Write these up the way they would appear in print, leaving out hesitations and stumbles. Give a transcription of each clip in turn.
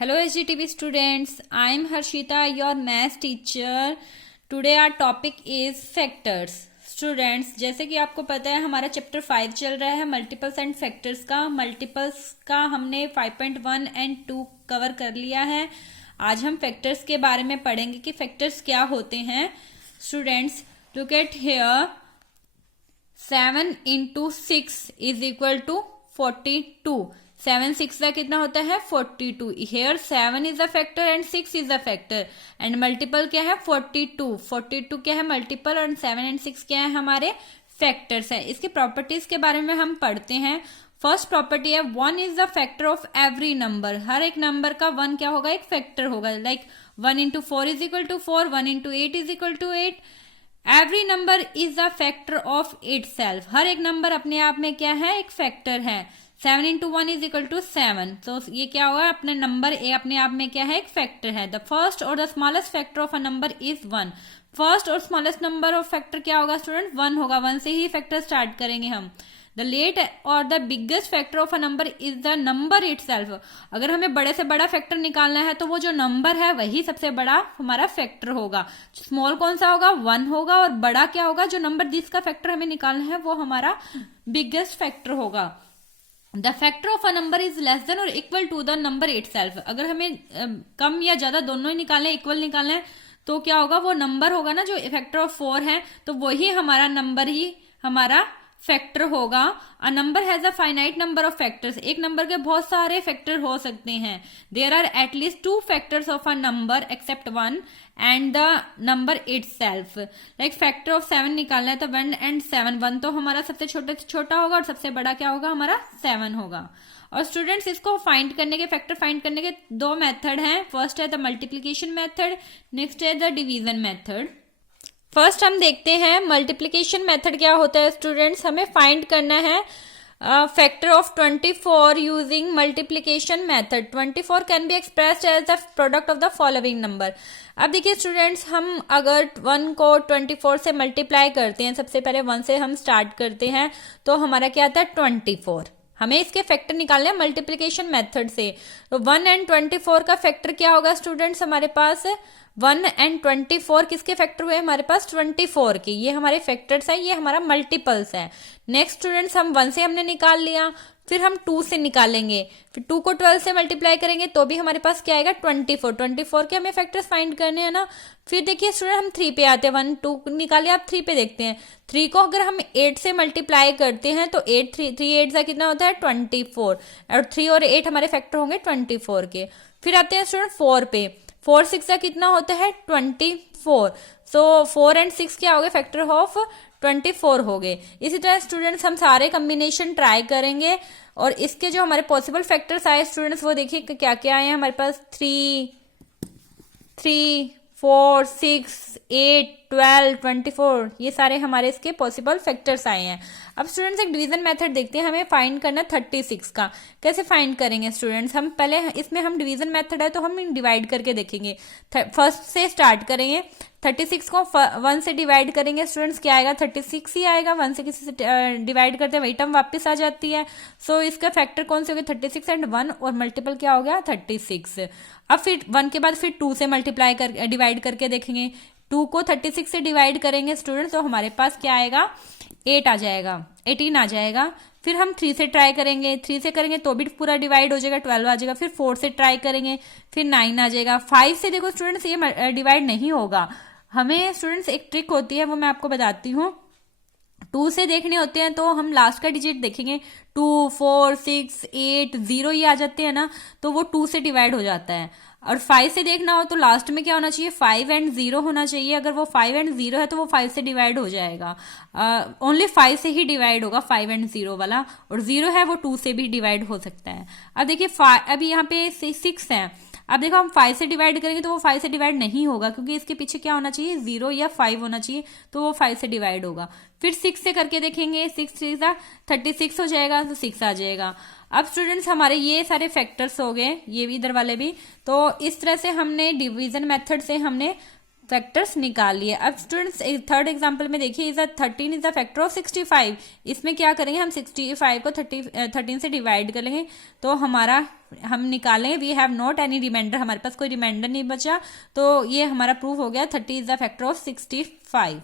Hello SGTV students, I am Harshita, your math teacher. Today our topic is factors. Students, जैसे कि आपको पता है हमारा चैप्टर 5 चल रहा है मल्टीपल्स एंड फैक्टर्स का। मल्टीपल्स का हमने 5.1 एंड 2 कवर कर लिया है। आज हम फैक्टर्स के बारे में पढ़ेंगे कि फैक्टर्स क्या होते हैं। Students, look at here, 7 into 6 is equal to 42. 7 6 का कितना होता है 42. Here 7 is a factor and 6 is a factor and multiple क्या है 42. 42 क्या है मल्टीपल और 7 and 6 क्या है हमारे फैक्टर्स है। इसके प्रॉपर्टीज के बारे में हम पढ़ते हैं। फर्स्ट प्रॉपर्टी है 1 is the factor of every number. हर एक नंबर का 1 क्या होगा एक फैक्टर होगा। Like 1 into 4 is equal to 4, 1 into 8 is equal to 8. Every number is a factor of itself. हर एक नंबर अपने आप में क्या है एक फैक्टर है। 7 into 1 is equal to 7. तो ये क्या होगा अपने नंबर ए अपने आप में क्या है एक फैक्टर है। द फर्स्ट और the smallest factor of a number is 1. First और स्मॉलेस्ट नंबर ऑफ फैक्टर क्या होगा स्टूडेंट 1 होगा। 1 से ही फैक्टर स्टार्ट करेंगे हम। द लेट और the biggest factor of a number is the number itself. अगर हमें बड़े से बड़ा फैक्टर निकालना है तो वो जो नंबर है वही सबसे बड़ा हमारा फैक्टर होगा। स्मॉल कौन सा होगा 1 होगा और बड़ा क्या होगा जो नंबर जिसका फैक्टर हमें निकालना है वो हमारा बिगेस्ट फैक्टर होगा। The factor of a number is less than और equal to the number itself. अगर हमें कम या ज्यादा दोनों ही निकालना है इक्वल निकालना है तो क्या होगा वो नंबर होगा ना जो फैक्टर ऑफ 4 है तो वही हमारा नंबर ही हमारा फैक्टर होगा। A number has a finite number of factors. एक नंबर के बहुत सारे फैक्टर हो सकते हैं। There are at least 2 factors of a number except 1 and the number itself. Like factor of 7 निकालना है तो 1 and 7। 1 तो हमारा सबसे छोटा होगा और सबसे बड़ा क्या होगा हमारा 7 होगा। और स्टूडेंट्स इसको फाइंड करने के फैक्टर फाइंड करने के 2 मेथड हैं। फर्स्ट है द मल्टीप्लीकेशन मेथड, नेक्स्ट है द डिवीजन मेथड। फर्स्ट हम देखते हैं मल्टीप्लिकेशन मेथड क्या होता है। स्टूडेंट्स हमें फाइंड करना है factor of 24 using multiplication method. 24 can be expressed as the product of the following number. अब देखिए स्टूडेंट्स, हम अगर 1 को 24 से मल्टीप्लाई करते हैं, सबसे पहले 1 से हम स्टार्ट करते हैं तो हमारा क्या आता है 24। हमें इसके फैक्टर निकालने हैं मल्टीप्लिकेशन मेथड से। तो 1 and 24 का फैक्टर क्या होगा स्टूडेंट्स हमारे पास 1 and 24 किसके फैक्टर हुए हमारे पास 24 की। ये हमारे फैक्टर्स है, ये हमारा मल्टीपल्स है। नेक्स्ट स्टूडेंट्स हम 1 से हमने निकाल लिया, फिर हम 2 से निकालेंगे, फिर 2 को 12 से मल्टीप्लाई करेंगे तो भी हमारे पास क्या आएगा 24 के हमें फैक्टर्स फाइंड करने हैं ना। फिर देखिए स्टूडेंट हम 3 पे आते हैं। 1 2 निकाले, आप 3 पे देखते हैं। 3 को अगर हम 8 से मल्टीप्लाई करते हैं तो 8 3 8 का कितना होता है 24 और 3 और 8 हमारे फैक्टर होंगे 24 के। फिर आते हैं स्टूडेंट 4 पे। 4 6 का कितना होता है 24। सो 4 and 6 क्या हो गए फैक्टर ऑफ 24 हो गए। इसी तरह स्टूडेंट्स हम सारे कम्बिनेशन ट्राई करेंगे और इसके जो हमारे पॉसिबल फैक्टर्स आए स्टूडेंट्स वो देखिए क्या क्या आए हैं हमारे पास 3 4 6 8 12 24 ये सारे हमारे इसके पॉसिबल फैक्टर्स आए हैं। अब स्टूडेंट्स एक डिवीजन मेथड देखते हैं। हमें फाइंड करना 36 का। कैसे फाइंड करेंगे स्टूडेंट्स, हम पहले इसमें हम डिवीजन मेथड है तो हम डिवाइड करके देखेंगे। फर्स्ट से स्टार्ट करेंगे। 36 को 1 से डिवाइड करेंगे स्टूडेंट्स क्या आएगा 36 ही आएगा। 1 से किसी से डिवाइड करते हैं वही टर्म वापस आ जाती है। सो इसका फैक्टर कौन से हो गया 36 and 1 और मल्टीपल क्या हो गया 36। अब फिर 1 के बाद फिर 2 से मल्टीप्लाई कर डिवाइड करके देखेंगे। 2 को 36 से डिवाइड करेंगे स्टूडेंट्स तो हमारे पास क्या आएगा 8 आ जाएगा 18 आ जाएगा। फिर हम 3 से ट्राई करेंगे, 3 से करेंगे तो भी पूरा डिवाइड हो जाएगा 12 आ जाएगा। फिर 4 से ट्राई करेंगे फिर 9 आ जाएगा। 5 से देखो स्टूडेंट्स ये डिवाइड नहीं होगा। हमें स्टूडेंट्स एक ट्रिक होती है वो मैं आपको बताती हूँ। 2 से देखने होते हैं तो हम लास्ट का डिजिट देखेंगे 2 4 6 8 0 ये आ जाते हैं ना तो वो 2 से डिवाइड हो जाता है। और 5 से देखना हो तो लास्ट में क्या होना चाहिए 5 and 0 होना चाहिए। अगर वो 5 and 0 है तो वो 5 से डिवाइड हो जाएगा। ओनली 5 से ही डिवाइड होगा 5 and 0 वाला, और 0 है वो 2 से भी डिवाइड हो सकता है। अब देखिए अभी यहाँ पे 6 है। अब देखो हम 5 से डिवाइड करेंगे तो वो 5 से डिवाइड नहीं होगा क्योंकि इसके पीछे क्या होना चाहिए 0 या 5 होना चाहिए तो वो 5 से डिवाइड होगा। फिर 6 से करके देखेंगे 6 3 36 हो जाएगा तो 6 आ जाएगा। अब स्टूडेंट्स हमारे ये सारे फैक्टर्स हो गए, ये भी इधर वाले भी। तो इस तरह से हमने डिवीजन मेथड से हमने फैक्टर्स निकाल लिए। अब स्टूडेंट्स थर्ड एग्जांपल में देखिए, is 13 is the factor of 65। इसमें क्या करेंगे, हम 65 को 13 से डिवाइड कर लेंगे, तो हम निकालेंगे we have not any remainder, हमारे पास कोई रिमाइंडर नहीं बचा, तो ये हमारा प्रूफ हो गया 30 इज द फैक्टर ऑफ 65।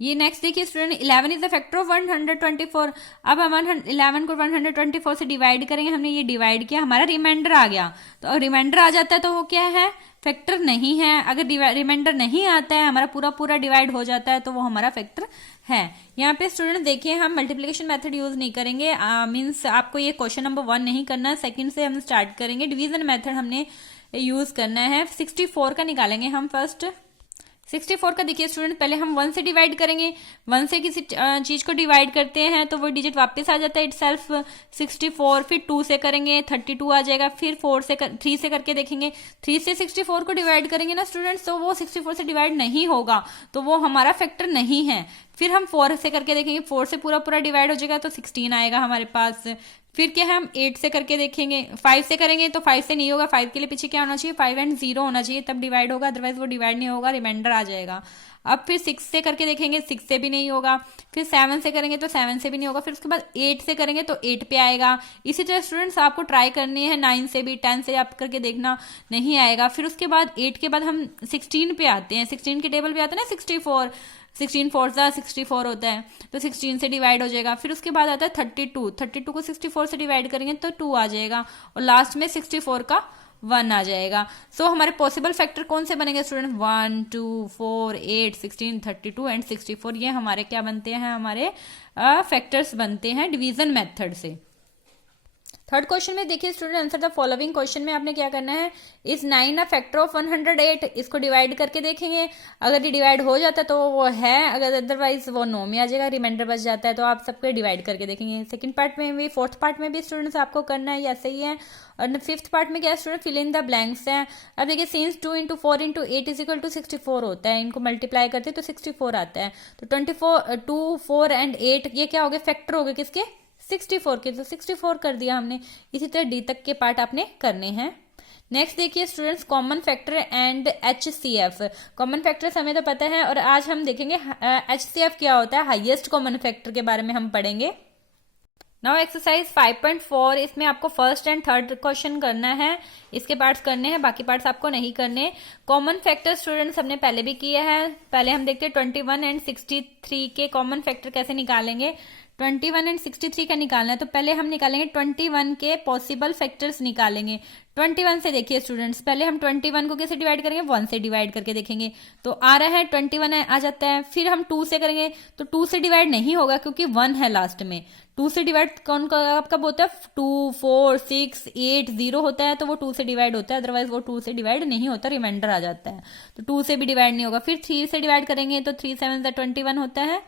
ये नेक्स्ट देखिए student, 11 is the factor of 124। अब हम 11 को 124 से डिवाइड करेंगे, हमने ये डिवाइड किया, हमारा रिमाइंडर आ गया, तो रिमाइंडर आ जाता है तो वो क्या है, फैक्टर नहीं है। अगर रिमाइंडर नहीं आता है, हमारा पूरा पूरा डिवाइड हो जाता है, तो वो हमारा फैक्टर है। यहाँ पे स्टूडेंट देखिए, हम मल्टीप्लिकेशन मेथड यूज नहीं करेंगे, मीन्स आपको ये क्वेश्चन नंबर 1 नहीं करना, सेकंड से हम स्टार्ट करेंगे। डिवीजन मेथड हमने यूज करना है। 64 का निकालेंगे हम फर्स्ट। 64 का देखिए स्टूडेंट, पहले हम 1 से डिवाइड करेंगे, 1 से किसी चीज को डिवाइड करते हैं तो वो डिजिट वापस आ जाता है इटसेल्फ 64। फिर 2 से करेंगे 32 आ जाएगा, फिर 3 से करके देखेंगे, 3 से 64 को डिवाइड करेंगे ना स्टूडेंट्स, तो वो 64 से डिवाइड नहीं होगा, तो वो हमारा फैक्टर नहीं है। फिर हम 4 से करके देखेंगे, 4 से पूरा पूरा डिवाइड हो जाएगा तो 16 आएगा हमारे पास। फिर क्या है, हम 8 से करके देखेंगे, 5 से करेंगे तो 5 से नहीं होगा, 5 के लिए पीछे क्या होना चाहिए, 5 एंड 0 होना चाहिए, तब डिवाइड होगा, अदरवाइज वो डिवाइड नहीं होगा, रिमाइंडर आ जाएगा। अब फिर 6 से करके देखेंगे, 6 से भी नहीं होगा, फिर 7 से करेंगे तो 7 से भी नहीं होगा, फिर उसके बाद 8 से करेंगे तो 8 पे आएगा। इसी तरह स्टूडेंट्स आपको ट्राई करनी है 9 से भी, 10 से आप करके देखना, नहीं आएगा। फिर उसके बाद 8 के बाद हम 16 पे आते हैं, 16 के टेबल पे आते हैं ना 64, 16 4 64 होता है, तो 16 से डिवाइड हो जाएगा। फिर उसके बाद आता है 32 को 64 से डिवाइड करेंगे तो 2 आ जाएगा, और लास्ट में 64 का 1 आ जाएगा। सो हमारे पॉसिबल फैक्टर कौन से बनेंगे स्टूडेंट, 1 2 4 8 16 32 एंड 64, ये हमारे क्या बनते हैं, हमारे फैक्टर्स बनते हैं डिवीजन मेथड से। थर्ड क्वेश्चन में देखिए student, answer the following question में आपने क्या करना है, इज 9 अ फैक्टर ऑफ 108। इसको डिवाइड करके देखेंगे, अगर ये डिवाइड हो जाता है तो वो है, अगर अदरवाइज वो 9 में आ जाएगा, रिमाइंडर बच जाता है, तो आप सबको डिवाइड करके देखेंगे। सेकंड पार्ट में भी, फोर्थ पार्ट में भी स्टूडेंट्स आपको करना है, ऐसे ही है। और फिफ्थ पार्ट में क्या है student, fill in the blanks है। अब देखिए, सिंस 2 × 4 × 8 इज इक्वल टू 64 होता है, इनको मल्टीप्लाई करते तो 64 आता है, तो 2 4 एंड 8 ये क्या हो गए, फैक्टर हो गए किसके, 64 के, तो 64 कर दिया हमने। इसी तरह डी तक के पार्ट आपने करने हैं। नेक्स्ट देखिए students, common factor and HCF। Common factor हमें तो पता है, और आज हम देखेंगे HCF क्या होता है, हाईएस्ट कॉमन फैक्टर के बारे में हम पढ़ेंगे। नाउ एक्सरसाइज 5.4, इसमें आपको फर्स्ट एंड थर्ड क्वेश्चन करना है, इसके पार्ट्स करने हैं, बाकी पार्ट्स आपको नहीं करने। कॉमन फैक्टर स्टूडेंट्स हमने पहले भी किया है, पहले हम देखते हैं 21 एंड 63 के कॉमन फैक्टर कैसे निकालेंगे। 21 एंड 63 का निकालना है, तो पहले हम निकालेंगे 21 के पॉसिबल फैक्टर्स निकालेंगे। 21 से देखिए स्टूडेंट्स, पहले हम 21 को कैसे डिवाइड करेंगे, 1 से डिवाइड करके देखेंगे, तो आ रहा है 21 आ जाता है। फिर हम 2 से करेंगे, तो 2 से डिवाइड नहीं होगा क्योंकि 1 है लास्ट में। 2 से डिवाइड कौन कब होता है, 2 4 6 8 0 होता है, तो वो 2 से डिवाइड होता है, अदरवाइज वो 2 से डिवाइड नहीं होता, रिमाइंडर आ जाता है, तो 2 से भी डिवाइड नहीं होगा। फिर 3 से डिवाइड करेंगे, तो 3 7 21 होता है,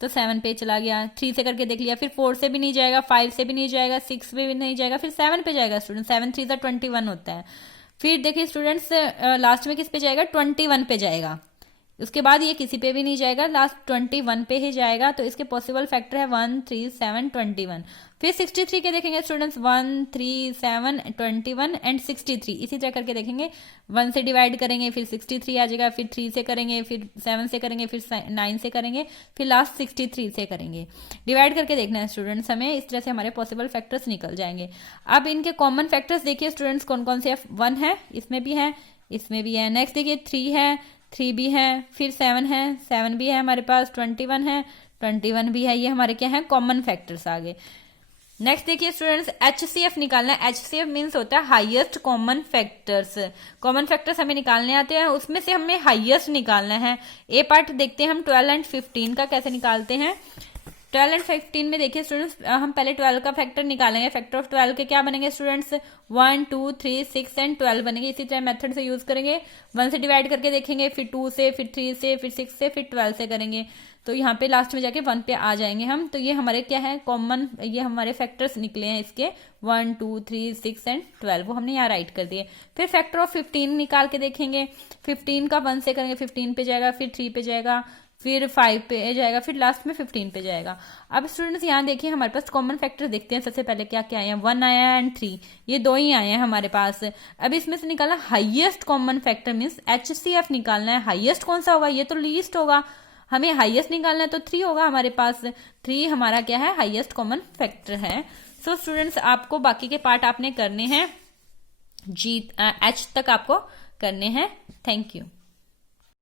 तो 7 पे चला गया। 3 से करके देख लिया, फिर 4 से भी नहीं जाएगा, 5 से भी नहीं जाएगा, 6 पे भी नहीं जाएगा, फिर 7 पे जाएगा स्टूडेंट, 7 3 21 होता है। फिर देखिए स्टूडेंट्स, लास्ट में किस पे जाएगा, 21 पे जाएगा, उसके बाद ये किसी पे भी नहीं जाएगा, लास्ट 21 पे ही जाएगा, तो इसके पॉसिबल फैक्टर है 1 3 7 21। फिर 63 के देखेंगे स्टूडेंट्स, 1 3 7 21 एंड 63, इसी तरह करके देखेंगे। 1 से डिवाइड करेंगे, फिर 63 आ जाएगा, फिर 3 से करेंगे, फिर 7 से करेंगे, फिर 9 से करेंगे, फिर लास्ट 63 से करेंगे। डिवाइड करके देखना है स्टूडेंट्स हमें, इस तरह से हमारे पॉसिबल फैक्टर्स निकल जाएंगे। अब इनके कॉमन फैक्टर्स देखिए स्टूडेंट्स कौन कौन से, 1 है, इसमें भी है, इसमें भी है। नेक्स्ट देखिए 3 है, 3 भी है, फिर 7 है, 7 भी है हमारे पास, 21 है, 21 भी है, ये हमारे क्या है, कॉमन फैक्टर्स आ गए। नेक्स्ट देखिए स्टूडेंट्स, HCF निकालना है। HCF मीन्स होता है highest common factors. Common factors हमें निकालने आते हैं, उसमें से हमें हाईएस्ट निकालना है। ए पार्ट देखते हैं हम 12 एंड 15 का कैसे निकालते हैं। 12 एंड 15 में देखिए स्टूडेंट्स, हम पहले 12 का फैक्टर निकालेंगे। फैक्टर ऑफ 12 के क्या बनेंगे स्टूडेंट्स, 1 2 3 6 एंड 12 बनेंगे। इसी तरह मेथड से यूज करेंगे, 1 से डिवाइड करके देखेंगे, फिर 2 से, फिर 3 से, फिर 6 से, फिर 12 से करेंगे, तो यहाँ पे लास्ट में जाके 1 पे आ जाएंगे हम। तो ये हमारे क्या है, कॉमन, ये हमारे फैक्टर्स निकले हैं इसके 1 2 3 6 एंड 12, वो हमने यहाँ राइट कर दिए। फिर फैक्टर ऑफ 15 निकाल के देखेंगे, 15 का 1 से करेंगे, 15 पे जाएगा, फिर 3 पे जाएगा, फिर 5 पे जाएगा, फिर लास्ट में 15 पे जाएगा। अब स्टूडेंट्स यहाँ देखिए हमारे पास कॉमन फैक्टर देखते हैं। सबसे पहले क्या क्या आए हैं, 1 आया है एंड 3, ये 2 ही आए हैं हमारे पास। अब इसमें से निकालना highest common factor means HCF निकालना है। हाईएस्ट कौन सा होगा, ये तो लीस्ट होगा, हमें हाईएस्ट निकालना है तो 3 होगा हमारे पास। 3 हमारा क्या है, हाईएस्ट कॉमन फैक्टर है। सो स्टूडेंट्स आपको बाकी के पार्ट आपने करने हैं, H तक आपको करने हैं। Thank you.